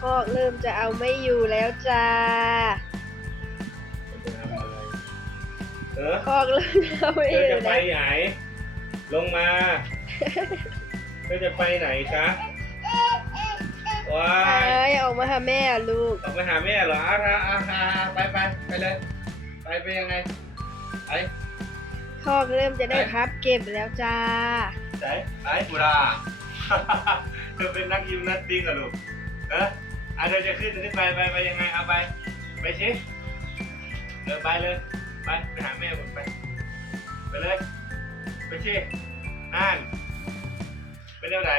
คอกเริ่มจะเอาไม่อยู่แล้วจ้ามันจะทำอะไรเออคอกเริ่มจะเอาไม่เธออยู่จะไปแล้วไหน ลงมาเธอจะไปไหนจ๊ะว้าเอ้ยยออกมาหาแม่อะลูกออกไปหาแม่เหรออาอาอาอาไปไปไปเลย ไปไปยังไงไปคอกเริ่มจะได้พับเก็บแล้วจ้าไหนไปบุรา เธอเป็นนักยิมนาสติกเหรอลูกเออ อะเธอจะขึ้นขึ้นไปไปไปยังไงเอาไป ไปสิเออไปเลยไปไปหาแม่ผมไปไปเลยไปสิอ่านไปเดี๋ยวไหน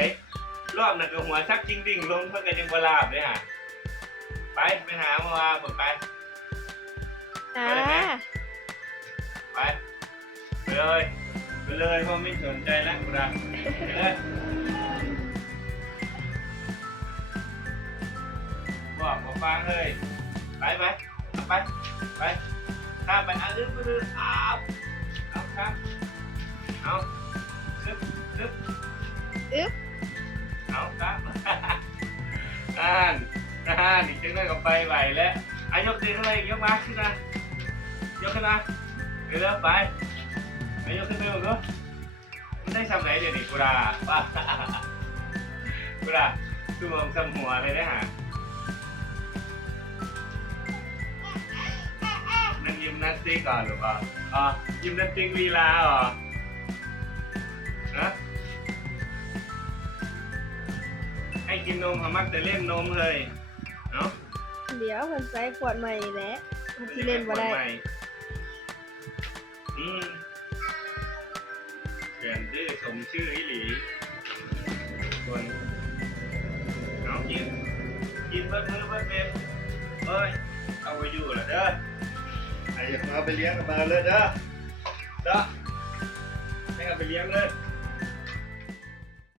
รอบหนักกับหัวชักจริงดิ่งลงเพื่อกันยังบลาบเลยฮะไปไปหามาว่าผมไปอ่าไปเลยไหมไปไปเลยไปเลยเพราะไม่สนใจแล้วบุราไปเลย บอกมาฟังเลย ไปไปเอาไปไปข้ามไปอะดึ๊บดึ๊บอ้าวเอาครับ เอาดึ๊บดึ๊บอึ๊บเอาครับอ่านอ่านอีกจังเลยก็ไปไหวแล้วอายกตีขึ้นเลยยกมาขึ้นมายกขึ้นมาเร็วๆไปไปยกขึ้นไปหมดเลยมันได้ทำไหนเดี๋ยวนี้กูราป้ากูราคือมองซ้ำหัวเลยนะฮะ นั่งยิมนาสติกก่อนหรือเปล่าอ๋อยิมนาสติกลีลาเหรอฮะให้กินนมเขามักแต่เล่นนมเลยเนาะเดี๋ยวคนใส่ขวดใหม่แล้วมันสิเล่นบ่ได้คใหม่อืมเปลี่ยนชื่อสมชื่ออีหลีส่วนเอากินกินเบิดมือเบิดเม็ดเอ้ยเอาไปอยู่ละเด้อไอ้อยากมาไปเลี้ยงก็มาเลยเด้อเด้อให้กันไปเลี้ยงเลย